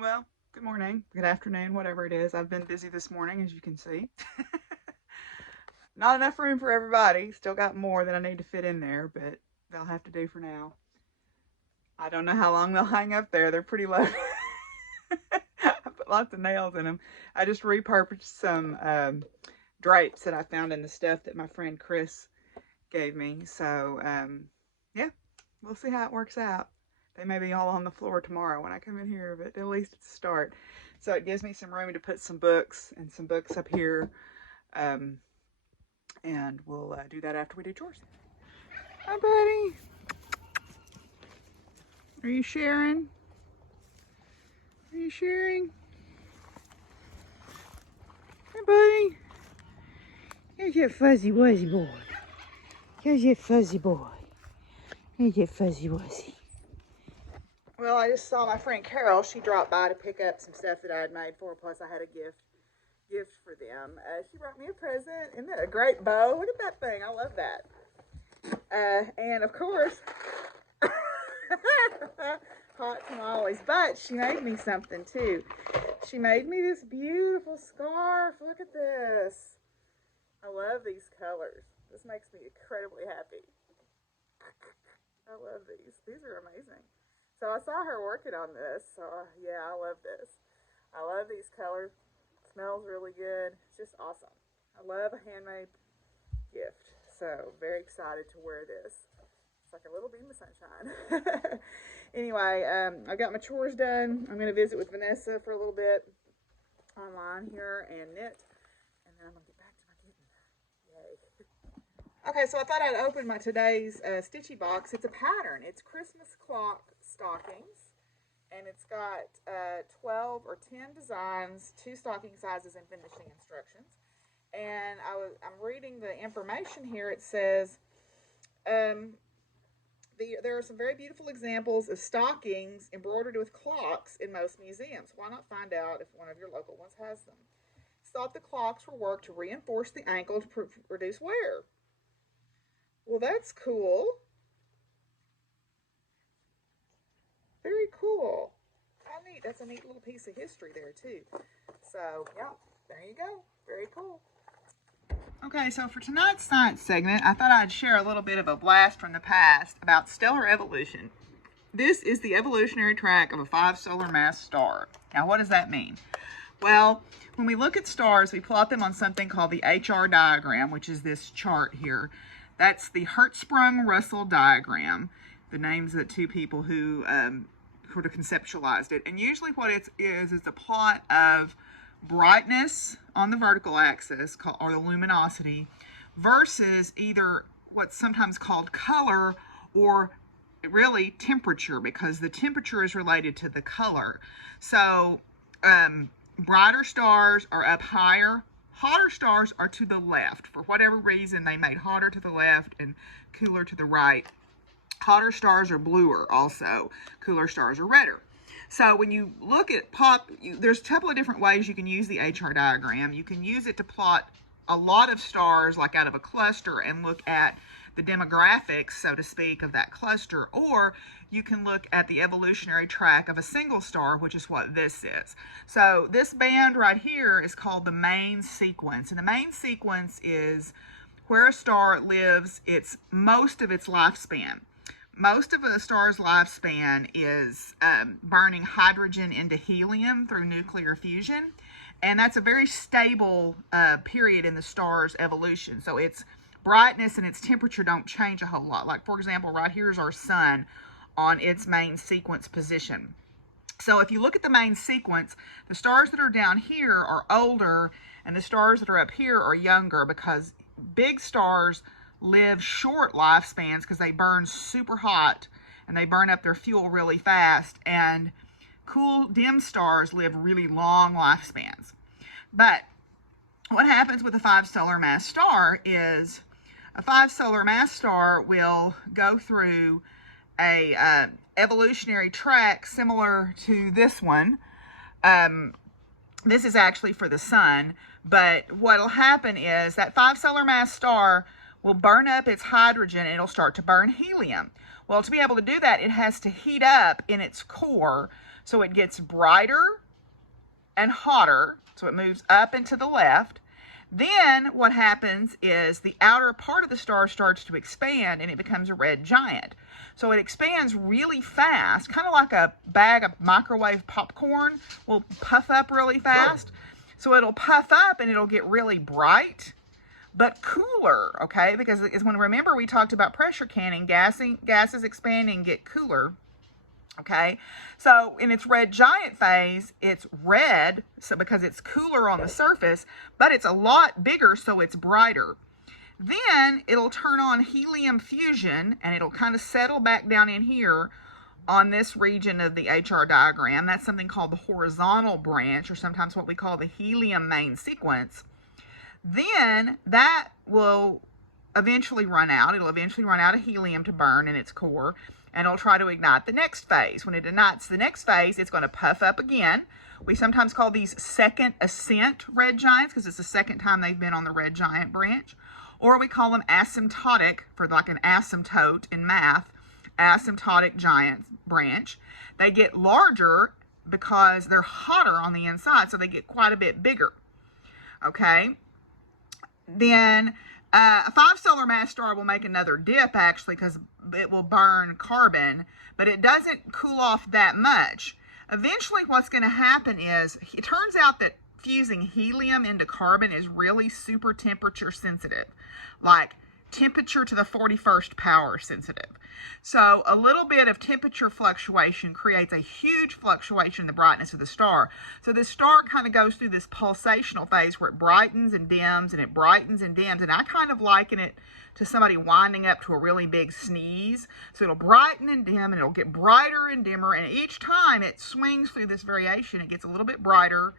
Well, good morning, good afternoon, whatever it is. I've been busy this morning, as you can see. Not enough room for everybody. Still got more that I need to fit in there, but they'll have to do for now. I don't know how long they'll hang up there. They're pretty low. I put lots of nails in them. I just repurposed some drapes that I found in the stuff that my friend Chris gave me. So, yeah, we'll see how it works out. They may be all on the floor tomorrow when I come in here, but at least it's a start. So it gives me some room to put some books and some books up here. Um, and we'll do that after we do chores. Hi, buddy. Are you sharing? Are you sharing? Hi, buddy. Here's your fuzzy wuzzy boy. Here's your fuzzy boy. Here's your fuzzy wuzzy. Well, I just saw my friend Carol. She dropped by to pick up some stuff that I had made for her. Plus, I had a gift for them. She brought me a present. Isn't that a great bow? Look at that thing. I love that. And of course, hot tamales. But she made me something too. She made me this beautiful scarf. Look at this. I love these colors. This makes me incredibly happy. I love these. These are amazing. So I saw her working on this. So yeah, I love this. I love these colors. It smells really good. It's just awesome. I love a handmade gift. So very excited to wear this. It's like a little beam of sunshine. Anyway, I got my chores done. I'm going to visit with Vanessa for a little bit online here and knit. And then I'm going to get back to my knitting. Yay. Okay, so I thought I'd open my today's stitchy box. It's a pattern. It's Christmas clock stockings. And it's got 12 or 10 designs, 2 stocking sizes, and finishing instructions. And I'm reading the information here. It says there are some very beautiful examples of stockings embroidered with clocks in most museums. Why not find out if one of your local ones has them? It's thought the clocks were worked to reinforce the ankle to reduce wear. Well, that's cool. Very cool. How neat. That's a neat little piece of history there, too. So, yeah, there you go. Very cool. Okay, so for tonight's science segment, I thought I'd share a little bit of a blast from the past about stellar evolution. This is the evolutionary track of a 5 solar mass star. Now, what does that mean? Well, when we look at stars, we plot them on something called the HR diagram, which is this chart here. That's the Hertzsprung-Russell diagram, the names of the 2 people who sort of conceptualized it. And usually what it is a plot of brightness on the vertical axis, or the luminosity, versus either what's sometimes called color or really temperature, because the temperature is related to the color. So brighter stars are up higher. Hotter stars are to the left. For whatever reason, they made hotter to the left and cooler to the right. Hotter stars are bluer also. Cooler stars are redder. So when you look at there's a couple of different ways you can use the HR diagram. You can use it to plot a lot of stars, like out of a cluster, and look at the demographics, so to speak, of that cluster. Or you can look at the evolutionary track of a single star, which is what this is. So this band right here is called the main sequence. And the main sequence is where a star lives most of its lifespan. Most of a star's lifespan is burning hydrogen into helium through nuclear fusion. And that's a very stable period in the star's evolution. So its brightness and its temperature don't change a whole lot. Like, for example, right here's our sun on its main sequence position. So if you look at the main sequence, the stars that are down here are older, and the stars that are up here are younger, because big stars live short lifespans because they burn super hot and they burn up their fuel really fast, and cool dim stars live really long lifespans. But what happens with a 5 solar mass star is a 5 solar mass star will go through a evolutionary track similar to this one. This is actually for the sun, but what'll happen is that 5 solar mass star will burn up its hydrogen and it'll start to burn helium. Well, to be able to do that, it has to heat up in its core So it gets brighter and hotter. So it moves up and to the left. Then what happens is the outer part of the star starts to expand and it becomes a red giant. So it expands really fast, kind of like a bag of microwave popcorn will puff up really fast. So it'll puff up and it'll get really bright, but cooler, okay? Because it's when, remember, we talked about pressure canning, gases expanding get cooler. Okay, so in its red giant phase, it's red, so because it's cooler on the surface, but it's a lot bigger, so it's brighter. Then it'll turn on helium fusion, and it'll kind of settle back down in here on this region of the HR diagram. That's something called the horizontal branch, or sometimes what we call the helium main sequence. Then that will eventually run out. It'll eventually run out of helium to burn in its core, and it'll try to ignite the next phase. When it ignites the next phase, it's going to puff up again. We sometimes call these second ascent red giants because it's the second time they've been on the red giant branch. Or we call them asymptotic, for like an asymptote in math, asymptotic giant branch. They get larger because they're hotter on the inside, so they get quite a bit bigger. Okay? Then a 5 solar mass star will make another dip, actually, because it will burn carbon, but it doesn't cool off that much. Eventually, what's going to happen is, it turns out that fusing helium into carbon is really super temperature sensitive, like temperature to the 41st power sensitive. So a little bit of temperature fluctuation creates a huge fluctuation in the brightness of the star. So this star kind of goes through this pulsational phase where it brightens and dims, and it brightens and dims. And I kind of liken it to somebody winding up to a really big sneeze. So it'll brighten and dim, and it'll get brighter and dimmer. And each time it swings through this variation, it gets a little bit brighter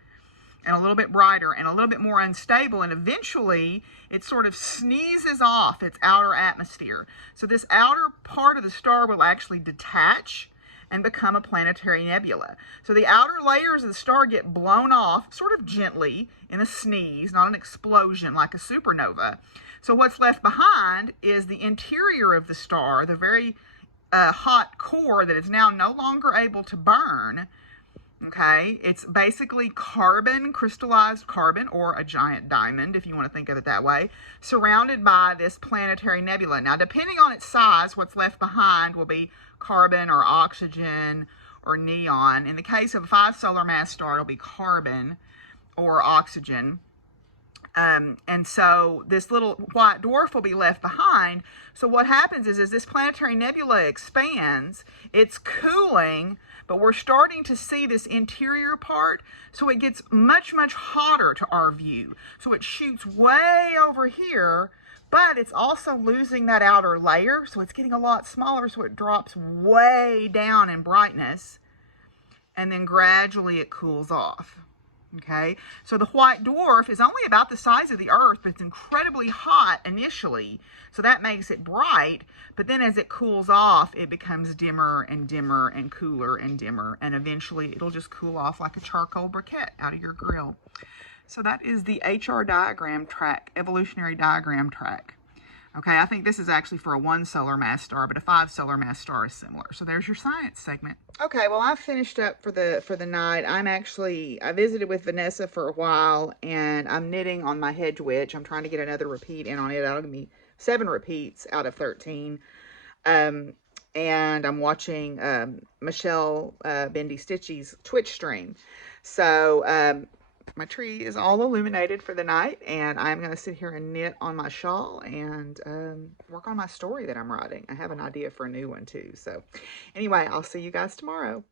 and a little bit brighter and a little bit more unstable, and eventually it sort of sneezes off its outer atmosphere. So this outer part of the star will actually detach and become a planetary nebula. So the outer layers of the star get blown off sort of gently in a sneeze, not an explosion like a supernova. So what's left behind is the interior of the star, the very hot core that is now no longer able to burn. Okay, it's basically carbon, crystallized carbon, or a giant diamond, if you want to think of it that way, surrounded by this planetary nebula. Now, depending on its size, what's left behind will be carbon or oxygen or neon. In the case of a 5 solar mass star, it'll be carbon or oxygen. And so this little white dwarf will be left behind. So what happens is, as this planetary nebula expands, it's cooling, but we're starting to see this interior part. So it gets much, much hotter to our view. So it shoots way over here, but it's also losing that outer layer. So it's getting a lot smaller. So it drops way down in brightness, and then gradually it cools off. Okay, so the white dwarf is only about the size of the Earth, but it's incredibly hot initially, so that makes it bright. But then as it cools off, it becomes dimmer and dimmer and cooler and dimmer, and eventually it'll just cool off like a charcoal briquette out of your grill. So that is the HR diagram track, evolutionary diagram track. Okay, I think this is actually for a 1 solar mass star, but a 5 solar mass star is similar. So there's your science segment. Okay, well, I finished up for the night. I visited with Vanessa for a while, and I'm knitting on my hedge witch. I'm trying to get another repeat in on it. That'll give me 7 repeats out of 13. And I'm watching Michelle Bendy Stitchy's Twitch stream. So my tree is all illuminated for the night, and I'm going to sit here and knit on my shawl and work on my story that I'm writing. I have an idea for a new one too. So anyway, I'll see you guys tomorrow.